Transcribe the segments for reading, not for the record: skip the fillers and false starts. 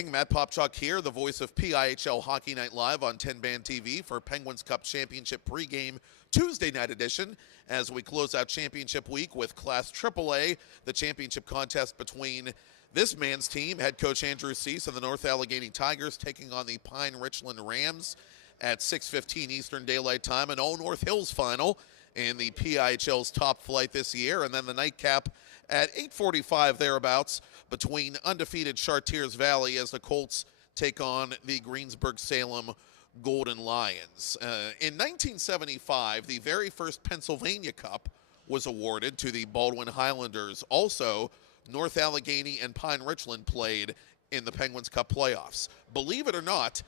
gang, Matt Popchuk here, the voice of PIHL Hockey Night Live on TenbandTV for Penguins Cup Championship pregame Tuesday night edition as we close out championship week with Class AAA, the championship contest between this man's team, head coach Andrew Cease, and the North Allegheny Tigers taking on the Pine Richland Rams at 6:15 Eastern Daylight Time, an all North Hills final in the PIHL's top flight this year, and then the nightcap at 8:45 thereabouts between undefeated Chartiers Valley as the Colts take on the Greensburg-Salem Golden Lions. In 1975, the very first Pennsylvania Cup was awarded to the Baldwin Highlanders. Also, North Allegheny and Pine Richland played in the Penguins Cup playoffs. Believe it or not,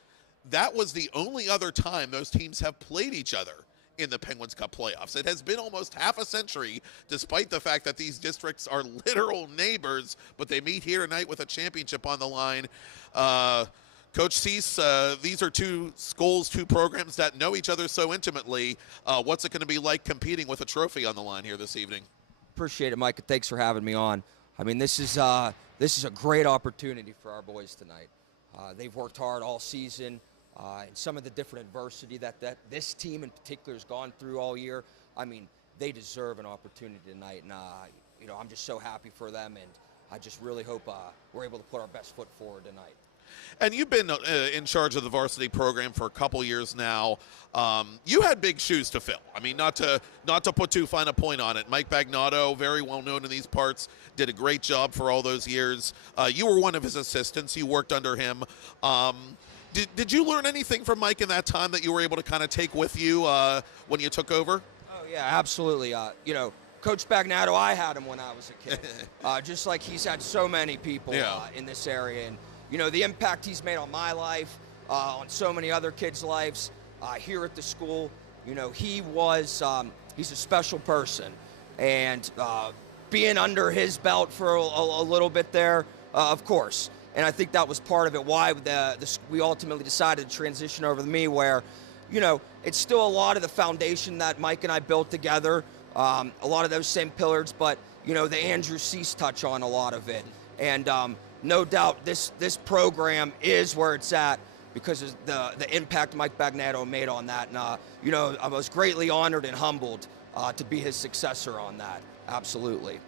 that was the only other time those teams have played each other in the Penguins Cup playoffs. It has been almost half a century, despite the fact that these districts are literal neighbors, but they meet here tonight with a championship on the line. Coach Cease, these are two schools, two programs that know each other so intimately. What's it going to be like competing with a trophy on the line here this evening? Appreciate it, Mike, and thanks for having me on. I mean, this is a great opportunity for our boys tonight. They've worked hard all season. And some of the different adversity that this team in particular has gone through all year, I mean, they deserve an opportunity tonight. And, I'm just so happy for them, and I just really hope we're able to put our best foot forward tonight. And you've been in charge of the varsity program for a couple years now. You had big shoes to fill. I mean, not to put too fine a point on it. Mike Bagnotto, very well known in these parts, did a great job for all those years. You were one of his assistants. You worked under him. Did you learn anything from Mike in that time that you were able to kind of take with you when you took over? Oh, yeah, absolutely. Coach Bagnotto, I had him when I was a kid, just like he's had so many people in this area. And, the impact he's made on my life, on so many other kids' lives here at the school, he's a special person. And being under his belt for a little bit there, of course. And I think that was part of it, why we ultimately decided to transition over to me, where, it's still a lot of the foundation that Mike and I built together, a lot of those same pillars, but, the Andrew Cease touch on a lot of it. And no doubt this program is where it's at because of the impact Mike Bagnotto made on that. And, I was greatly honored and humbled to be his successor on that. Absolutely.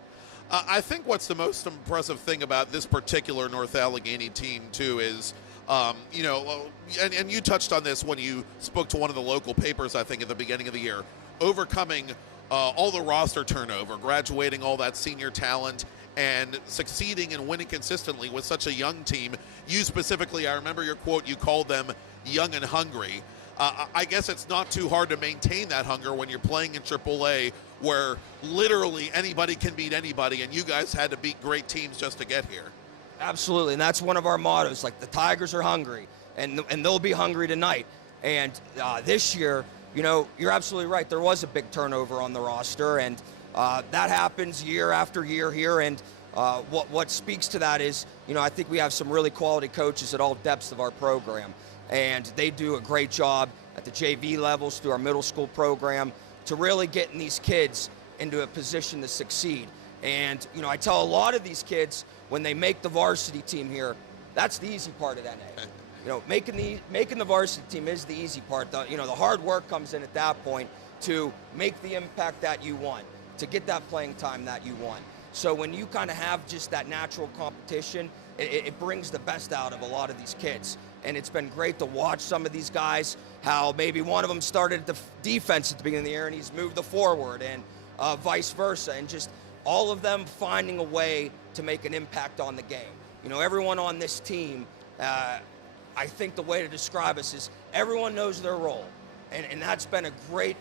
I think what's the most impressive thing about this particular North Allegheny team, too, is, and you touched on this when you spoke to one of the local papers, I think, at the beginning of the year, overcoming all the roster turnover, graduating all that senior talent, and succeeding and winning consistently with such a young team. You specifically, I remember your quote, you called them young and hungry. I guess it's not too hard to maintain that hunger when you're playing in AAA, where literally anybody can beat anybody, and you guys had to beat great teams just to get here. Absolutely, and that's one of our mottos. Like, the Tigers are hungry, and they'll be hungry tonight. And this year, you're absolutely right. There was a big turnover on the roster, and that happens year after year here. And what speaks to that is, I think we have some really quality coaches at all depths of our program. And they do a great job at the JV levels through our middle school program to really getting these kids into a position to succeed. And, I tell a lot of these kids when they make the varsity team here, that's the easy part of NA. Making the varsity team is the easy part. The hard work comes in at that point to make the impact that you want, to get that playing time that you want. So when you kind of have just that natural competition, it brings the best out of a lot of these kids. And it's been great to watch some of these guys, how maybe one of them started at the defense at the beginning of the year and he's moved to forward, and vice versa, and just all of them finding a way to make an impact on the game. Everyone on this team, I think the way to describe us is everyone knows their role. And that's been a great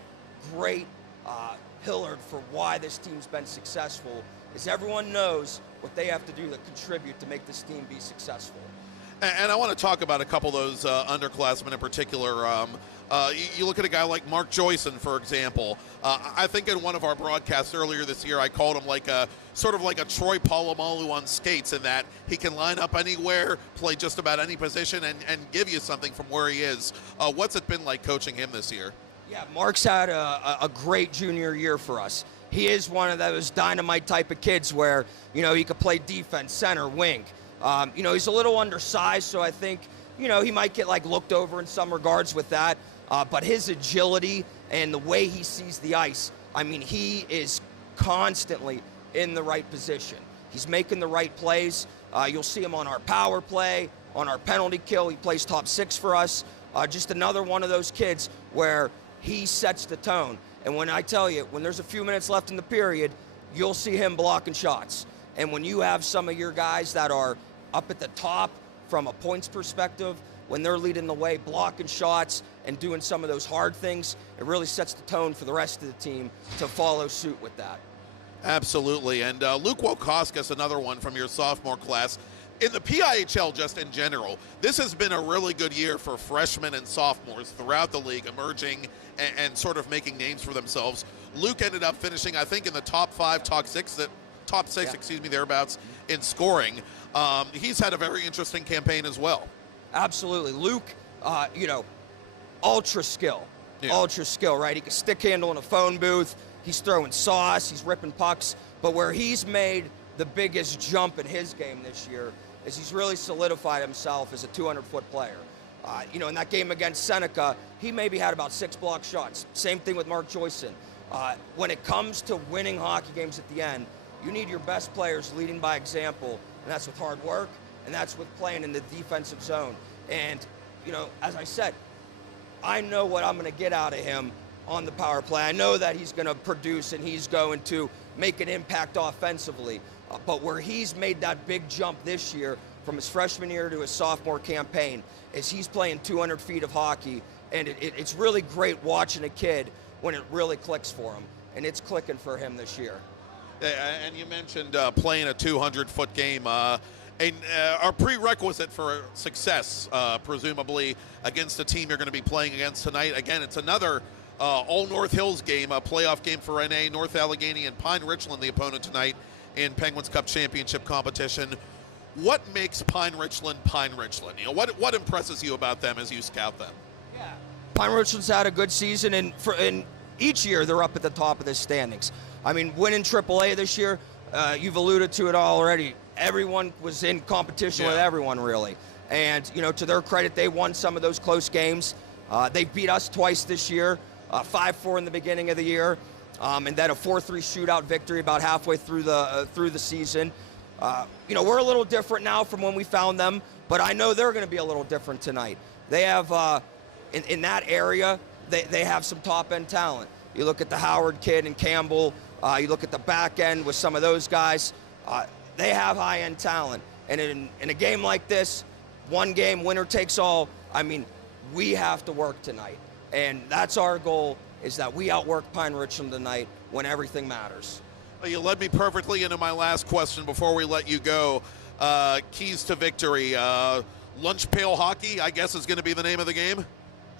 pillar for why this team's been successful, is everyone knows what they have to do to contribute to make this team be successful. And I want to talk about a couple of those underclassmen in particular. You look at a guy like Mark Joyson, for example. I think in one of our broadcasts earlier this year, I called him like a sort of like a Troy Polamalu on skates, in that he can line up anywhere, play just about any position, and give you something from where he is. What's it been like coaching him this year? Yeah, Mark's had a great junior year for us. He is one of those dynamite type of kids where, he could play defense, center, wing. You know, he's a little undersized, so I think, you know, he might get like looked over in some regards with that. But his agility and the way he sees the ice, I mean, he is constantly in the right position. He's making the right plays. You'll see him on our power play, on our penalty kill. He plays top 6 for us. Just another one of those kids where he sets the tone. And when I tell you, when there's a few minutes left in the period, you'll see him blocking shots. And when you have some of your guys that are up at the top from a points perspective, when they're leading the way, blocking shots and doing some of those hard things, it really sets the tone for the rest of the team to follow suit with that. Absolutely. And Luke Wokoskis, another one from your sophomore class. In the PIHL, just in general, this has been a really good year for freshmen and sophomores throughout the league, emerging and sort of making names for themselves. Luke ended up finishing, I think, in the top 5, top 6, excuse me, thereabouts in scoring. He's had a very interesting campaign as well. Absolutely. Luke, you know, ultra skill, right? He can stick handle in a phone booth. He's throwing sauce. He's ripping pucks. But where he's made the biggest jump in his game this year is he's really solidified himself as a 200-foot player. You know, in that game against Seneca, he maybe had about 6 block shots. Same thing with Mark Joyson. When it comes to winning hockey games at the end, you need your best players leading by example, and that's with hard work, and that's with playing in the defensive zone. And, you know, as I said, I know what I'm going to get out of him on the power play. I know that he's going to produce and he's going to make an impact offensively. But where he's made that big jump this year from his freshman year to his sophomore campaign is he's playing 200 feet of hockey, and it's really great watching a kid when it really clicks for him, and it's clicking for him this year. And you mentioned playing a 200-foot game. Our prerequisite for success, presumably, against the team you're going to be playing against tonight. Again, it's another all North Hills game, a playoff game for NA. North Allegheny and Pine Richland, the opponent tonight in Penguins Cup Championship competition. What makes Pine Richland Pine Richland? You know, what impresses you about them as you scout them? Yeah, Pine Richland's had a good season, and each year they're up at the top of the standings. I mean, winning AAA this year, you've alluded to it all already. Everyone was in competition with everyone, really. And, you know, to their credit, they won some of those close games. They beat us twice this year, 5-4 in the beginning of the year, and then a 4-3 shootout victory about halfway through the season. You know, we're a little different now from when we found them, but I know they're going to be a little different tonight. They have, in that area, they have some top-end talent. You look at the Howard kid and Campbell. You look at the back end with some of those guys. They have high-end talent. And in a game like this, one game, winner takes all, I mean, we have to work tonight. And that's our goal, is that we outwork Pine Richland tonight when everything matters. You led me perfectly into my last question before we let you go. Keys to victory. Lunch pail hockey, I guess, is going to be the name of the game?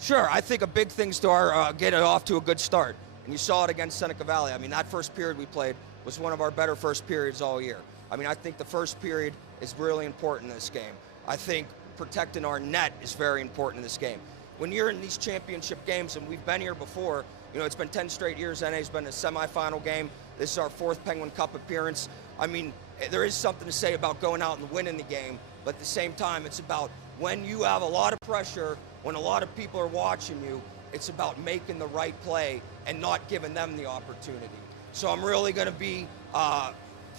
Sure. I think a big thing's to get it off to a good start. And you saw it against Seneca Valley. I mean, that first period we played was one of our better first periods all year. I mean, I think the first period is really important in this game. I think protecting our net is very important in this game. When you're in these championship games, and we've been here before, you know, it's been 10 straight years. NA's been a semifinal game. This is our 4th Penguin Cup appearance. I mean, there is something to say about going out and winning the game, but at the same time, it's about when you have a lot of pressure, when a lot of people are watching you, it's about making the right play and not giving them the opportunity. So I'm really going to be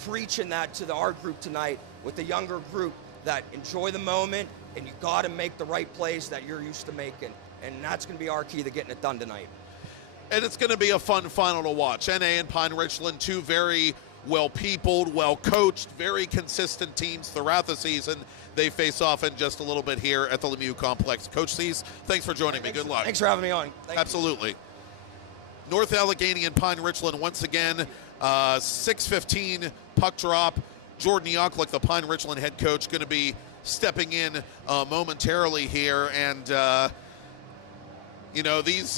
preaching that to our group tonight with the younger group, that enjoy the moment and you got to make the right plays that you're used to making. And that's going to be our key to getting it done tonight. And it's going to be a fun final to watch. NA and Pine Richland, two very well-peopled, well-coached, very consistent teams throughout the season. They face off in just a little bit here at the Lemieux Complex. Coach Cease, thanks for joining me. Good luck. Thanks for having me on. Absolutely. North Allegheny and Pine Richland once again, 6:15 puck drop. Jordan Yoklik, the Pine Richland head coach, going to be stepping in momentarily here. And you know, these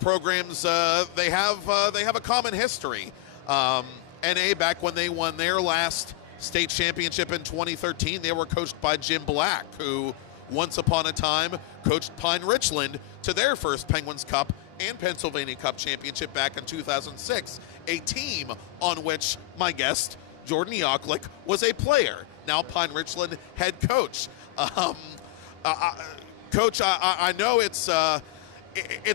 programs, they have a common history. NA, back when they won their last state championship in 2013, they were coached by Jim Black, who once upon a time coached Pine Richland to their first Penguins Cup and Pennsylvania Cup championship back in 2006, a team on which my guest, Jordan Yoklik, was a player. now Pine Richland head coach. Coach, I know it's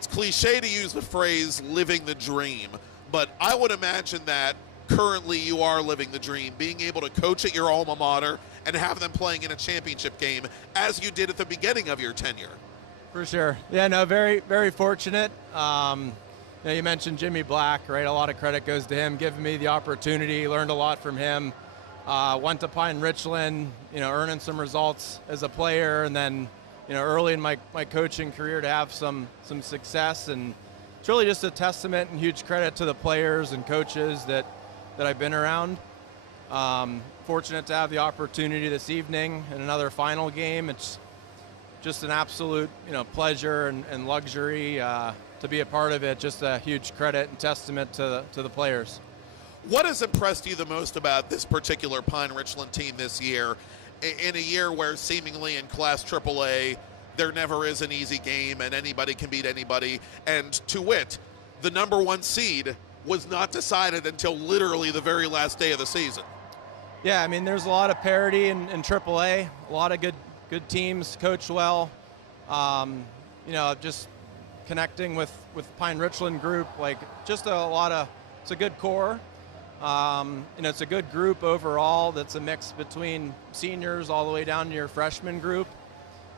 cliche to use the phrase living the dream, but I would imagine that currently you are living the dream, being able to coach at your alma mater and have them playing in a championship game as you did at the beginning of your tenure. For sure. Yeah, no, very, very fortunate. You mentioned Jimmy Black, right? A lot of credit goes to him, giving me the opportunity, learned a lot from him. Went to Pine Richland, earning some results as a player, and then, early in my coaching career to have some success. And it's really just a testament and huge credit to the players and coaches that I've been around. Fortunate to have the opportunity this evening in another final game. It's just an absolute, pleasure and luxury to be a part of it. Just a huge credit and testament to the players. What has impressed you the most about this particular Pine Richland team this year, in a year where seemingly in Class AAA there never is an easy game and anybody can beat anybody, and to wit, the #1 seed was not decided until literally the very last day of the season? Yeah, I mean, there's a lot of parity in AAA, a lot of good teams, coached well. Just connecting with Pine Richland group, just it's a good core. It's a good group overall. That's a mix between seniors all the way down to your freshman group.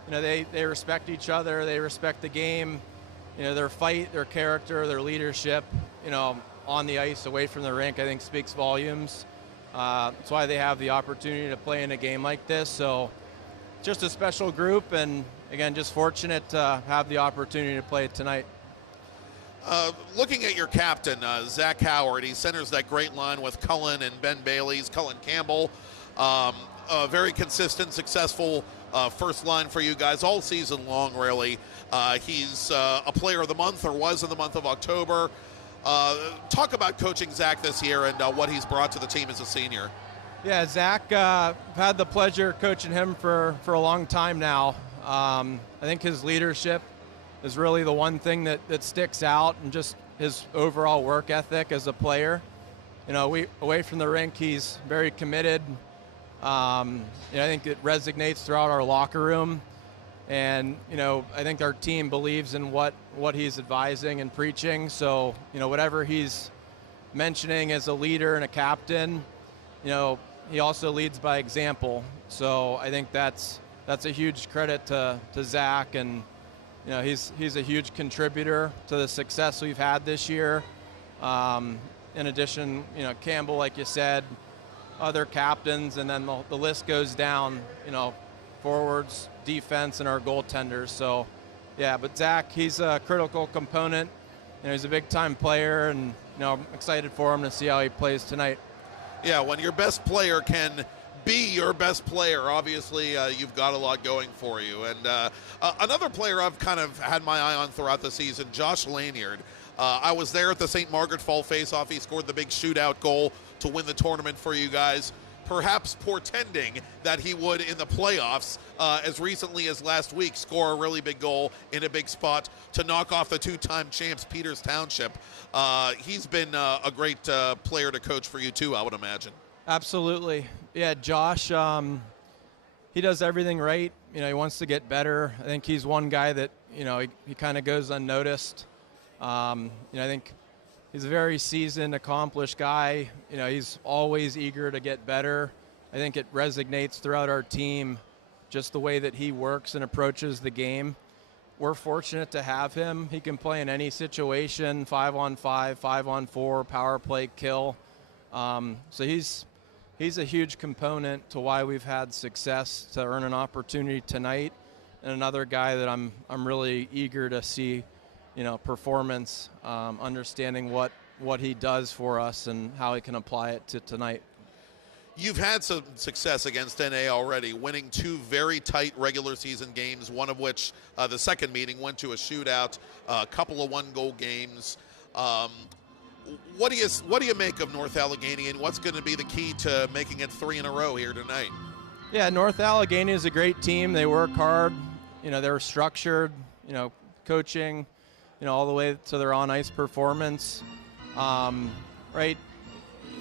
They respect each other. They respect the game. Their fight, their character, their leadership, on the ice, away from the rink, I think speaks volumes. That's why they have the opportunity to play in a game like this. So just a special group, and again, just fortunate to have the opportunity to play tonight. Looking at your captain, Zach Howard, he centers that great line with Cullen and Ben Bailey's, Cullen Campbell. A very consistent, successful first line for you guys all season long, really. He's a player of the month, or was in the month of October. Talk about coaching Zach this year and what he's brought to the team as a senior. Yeah, Zach, I've had the pleasure of coaching him for a long time now. I think his leadership is really the one thing that sticks out, and just his overall work ethic as a player. Away from the rink, he's very committed. I think it resonates throughout our locker room. And, I think our team believes in what he's advising and preaching. So, whatever he's mentioning as a leader and a captain, he also leads by example. So I think that's a huge credit to Zach, and he's a huge contributor to the success we've had this year. In addition, Campbell, like you said, other captains, and then the list goes down, forwards, defense, and our goaltenders. So, yeah, but Zach, he's a critical component. He's a big-time player, and I'm excited for him to see how he plays tonight. Yeah, when your best player can be your best player, obviously you've got a lot going for you. And another player I've kind of had my eye on throughout the season, Josh Lanyard. I was there at the St. Margaret Fall face-off. He scored the big shootout goal to win the tournament for you guys, perhaps portending that he would in the playoffs as recently as last week score a really big goal in a big spot to knock off the two-time champs Peters Township. He's been a great player to coach for you too, I would imagine. Absolutely. Yeah, Josh, he does everything right. He wants to get better. I think he's one guy that, he kind of goes unnoticed. I think he's a very seasoned, accomplished guy. He's always eager to get better. I think it resonates throughout our team, just the way that he works and approaches the game. We're fortunate to have him. He can play in any situation, 5-on-5, 5-on-4, power play, kill. So he's a huge component to why we've had success to earn an opportunity tonight, and another guy that I'm really eager to see, performance, understanding what he does for us and how he can apply it to tonight. You've had some success against NA already, winning 2 very tight regular season games, one of which, the second meeting, went to a shootout, a couple of one-goal games. What do you make of North Allegheny, and what's going to be the key to making it 3 in a row here tonight? Yeah, North Allegheny is a great team. They work hard. They're structured, coaching, all the way to their on-ice performance. Right?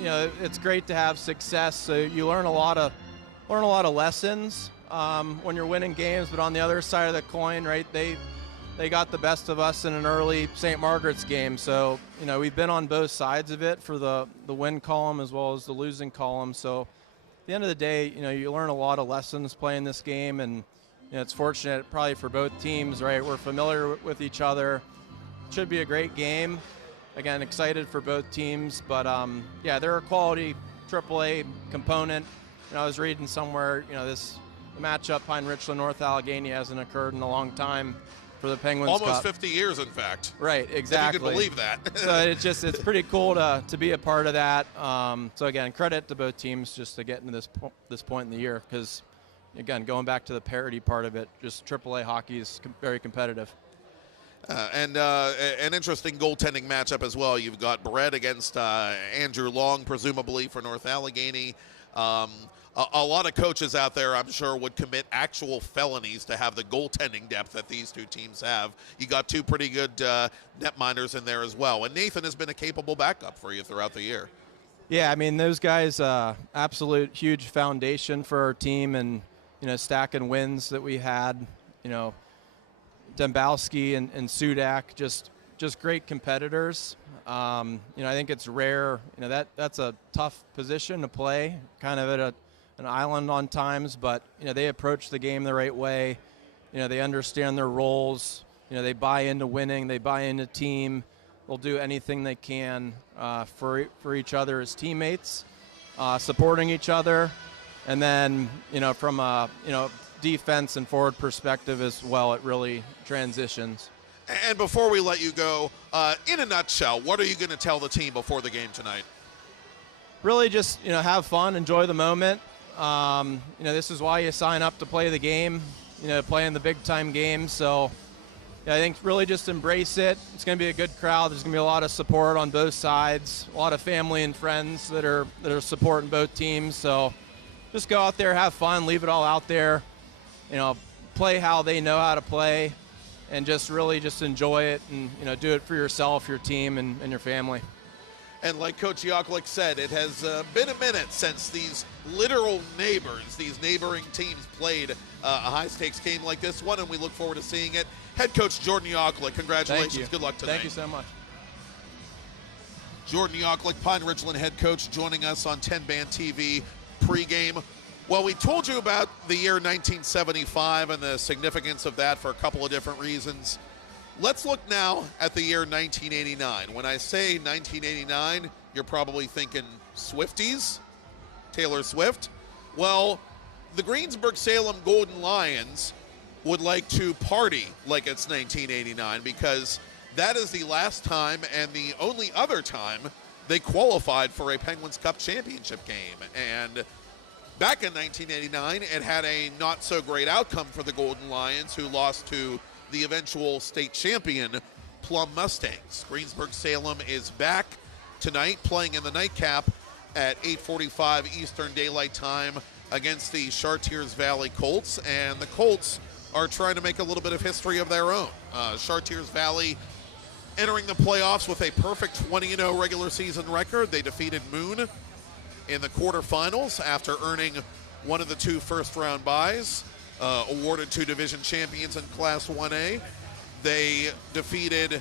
It's great to have success. So you learn a lot learn a lot of lessons when you're winning games, but on the other side of the coin, right, they got the best of us in an early St. Margaret's game. So, you know, we've been on both sides of it for the win column as well as the losing column. So at the end of the day, you know, you learn a lot of lessons playing this game, and you know, it's fortunate probably for both teams, right? We're familiar with each other. Should be a great game. Again, excited for both teams, but yeah, they're a quality AAA component. And I was reading somewhere, you know, the matchup Pine Richland North Allegheny hasn't occurred in a long time for the Penguins Almost Cup. 50 years, in fact. Right, exactly. If you can believe that. So it's pretty cool to be a part of that. So again, credit to both teams just to get into this point in the year, because again, going back to the parity part of it, just AAA hockey is very competitive. And an interesting goaltending matchup as well. You've got Brett against Andrew Long, presumably for North Allegheny. A lot of coaches out there, I'm sure, would commit actual felonies to have the goaltending depth that these two teams have. You got two pretty good netminders in there as well. And Nathan has been a capable backup for you throughout the year. Yeah, I mean, those guys, absolute huge foundation for our team, and, you know, stacking wins that we had, you know, Dembowski and Sudak, just great competitors. You know, I think it's rare. You know, that's a tough position to play, kind of at an island on times. But you know, they approach the game the right way. You know, they understand their roles. You know, they buy into winning. They buy into team. They'll do anything they can for each other as teammates, supporting each other, and then you know, from a defense and forward perspective as well, it really transitions. And before we let you go, in a nutshell, what are you going to tell the team before the game tonight? Really just, you know, have fun, enjoy the moment. You know, this is why you sign up to play the game, you know, play in the big time games. So yeah, I think really just embrace it. It's going to be a good crowd. There's going to be a lot of support on both sides, a lot of family and friends that are supporting both teams. So just go out there, have fun, leave it all out there. You know, play how they know how to play, and just really just enjoy it, and you know, do it for yourself, your team, and your family. And like Coach Yaklik said, it has been a minute since these literal neighbors, these neighboring teams, played a high-stakes game like this one, and we look forward to seeing it. Head coach Jordan Yaklik, congratulations. Thank you. Good luck tonight. Thank you so much. Jordan Yaklik, Pine Ridgeland head coach, joining us on TenbandTV pregame. Well, we told you about the year 1975 and the significance of that for a couple of different reasons. Let's look now at the year 1989. When I say 1989, you're probably thinking Swifties, Taylor Swift. Well, the Greensburg-Salem Golden Lions would like to party like it's 1989, because that is the last time and the only other time they qualified for a Penguins Cup championship game. And back in 1989, it had a not-so-great outcome for the Golden Lions, who lost to the eventual state champion Plum Mustangs. Greensburg-Salem is back tonight, playing in the nightcap at 8:45 Eastern Daylight Time against the Chartiers Valley Colts, and the Colts are trying to make a little bit of history of their own. Chartiers Valley entering the playoffs with a perfect 20-0 regular season record. They defeated Moon in the quarterfinals after earning one of the two first-round byes, awarded to division champions in Class 1A. They defeated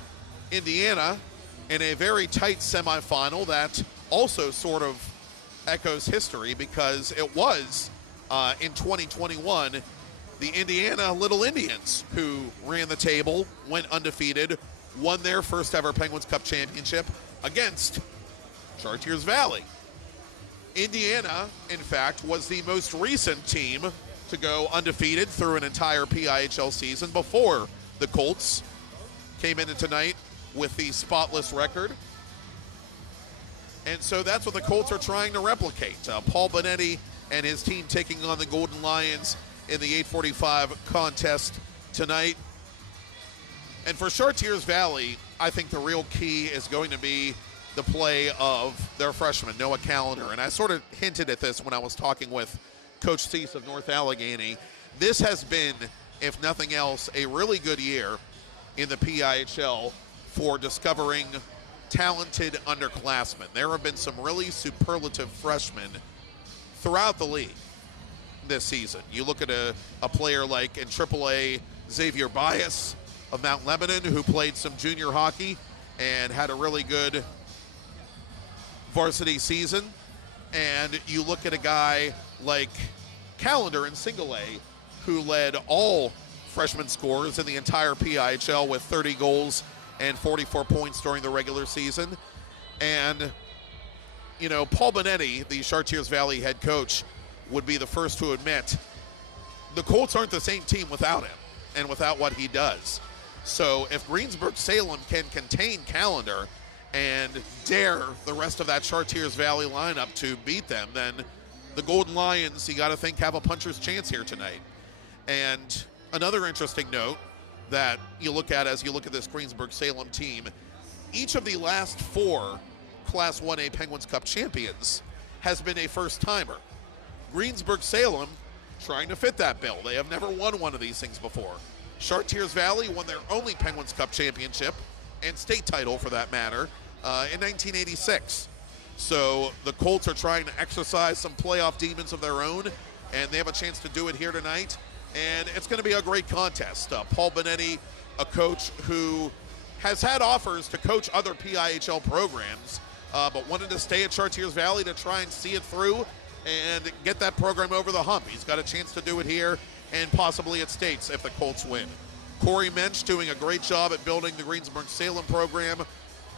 Indiana in a very tight semifinal that also sort of echoes history, because it was in 2021 the Indiana Little Indians who ran the table, went undefeated, won their first ever Penguins Cup championship against Chartiers Valley. Indiana, in fact, was the most recent team to go undefeated through an entire PIHL season before the Colts came in tonight with the spotless record. And so that's what the Colts are trying to replicate. Paul Bonetti and his team taking on the Golden Lions in the 8:45 contest tonight. And for Chartiers Valley, I think the real key is going to be the play of their freshman, Noah Callender. And I sort of hinted at this when I was talking with Coach Cease of North Allegheny. This has been, if nothing else, a really good year in the PIHL for discovering talented underclassmen. There have been some really superlative freshmen throughout the league. this season. You look at a player like in AAA, Xavier Bias of Mount Lebanon, who played some junior hockey and had a really good varsity season. And you look at a guy like Callender in single A, who led all freshman scorers in the entire PIHL with 30 goals and 44 points during the regular season. And, you know, Paul Benetti, the Chartiers Valley head coach, would be the first to admit the Colts aren't the same team without him and without what he does. So if Greensburg-Salem can contain Callender and dare the rest of that Chartiers Valley lineup to beat them, then the Golden Lions, you got to think, have a puncher's chance here tonight. And another interesting note that you look at as you look at this Greensburg-Salem team, each of the last 4 Class 1A Penguins Cup champions has been a first-timer. Greensburg-Salem trying to fit that bill. They have never won one of these things before. Chartiers Valley won their only Penguins Cup championship and state title, for that matter, in 1986. So the Colts are trying to exercise some playoff demons of their own, and they have a chance to do it here tonight. And it's going to be a great contest. Paul Benetti, a coach who has had offers to coach other PIHL programs, but wanted to stay at Chartiers Valley to try and see it through and get that program over the hump. He's got a chance to do it here and possibly at States if the Colts win. Corey Mensch doing a great job at building the Greensburg-Salem program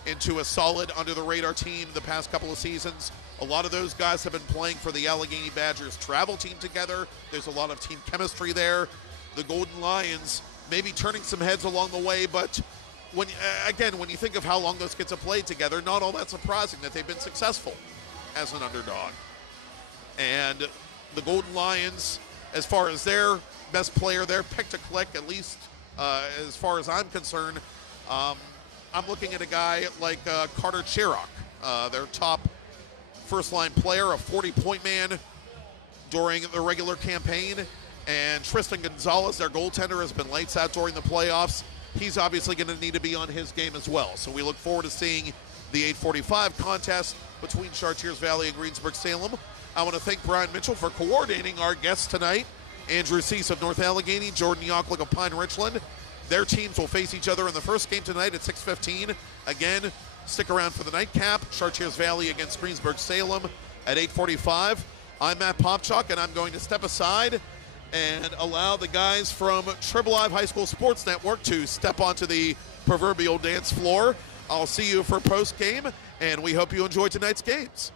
into a solid under-the-radar team the past couple of seasons. A lot of those guys have been playing for the Allegheny Badgers travel team together. There's a lot of team chemistry there. The Golden Lions maybe turning some heads along the way, but when you think of how long those kids have played together, not all that surprising that they've been successful as an underdog. And the Golden Lions, as far as their best player, their pick to click, at least as far as I'm concerned, I'm looking at a guy like Carter Chirok, their top first-line player, a 40-point man during the regular campaign. And Tristan Gonzalez, their goaltender, has been lights out during the playoffs. He's obviously going to need to be on his game as well. So we look forward to seeing the 8:45 contest between Chartiers Valley and Greensburg-Salem. I want to thank Brian Mitchell for coordinating our guests tonight. Andrew Cease of North Allegheny, Jordan Yocklick of Pine Richland. Their teams will face each other in the first game tonight at 6:15. Again, stick around for the nightcap. Chartiers Valley against Greensburg-Salem at 8:45. I'm Matt Popchuk, and I'm going to step aside and allow the guys from Tribble Live High School Sports Network to step onto the proverbial dance floor. I'll see you for post-game, and we hope you enjoy tonight's games.